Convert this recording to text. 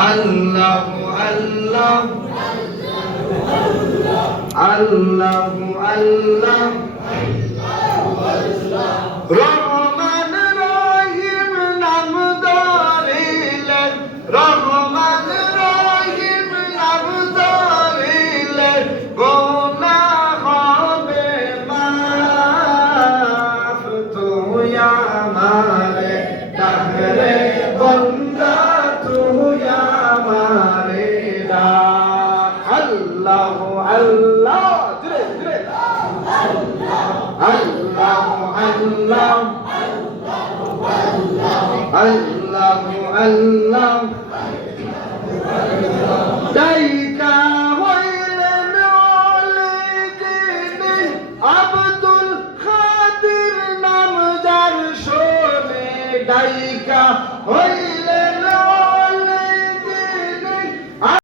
আল্লাহ আল্লাহ আল্লাহ আল্লাহ রহমান রহিম নাম ধরিলে রহমান রহিম নাম ধরিলে গুনাহ হবে মাফ। তুই আমারে ডাকরে বন্দা তুই আমারে ডাক। আল্লাহ আল্লাহ জোরে জোরে আল্লাহ আল্লাহ আল্লাহ আল্লাহ দাইকা হইলেন ওলিদিন আব্দুল খাদির নাম যার শোনে দাইকা হইলেন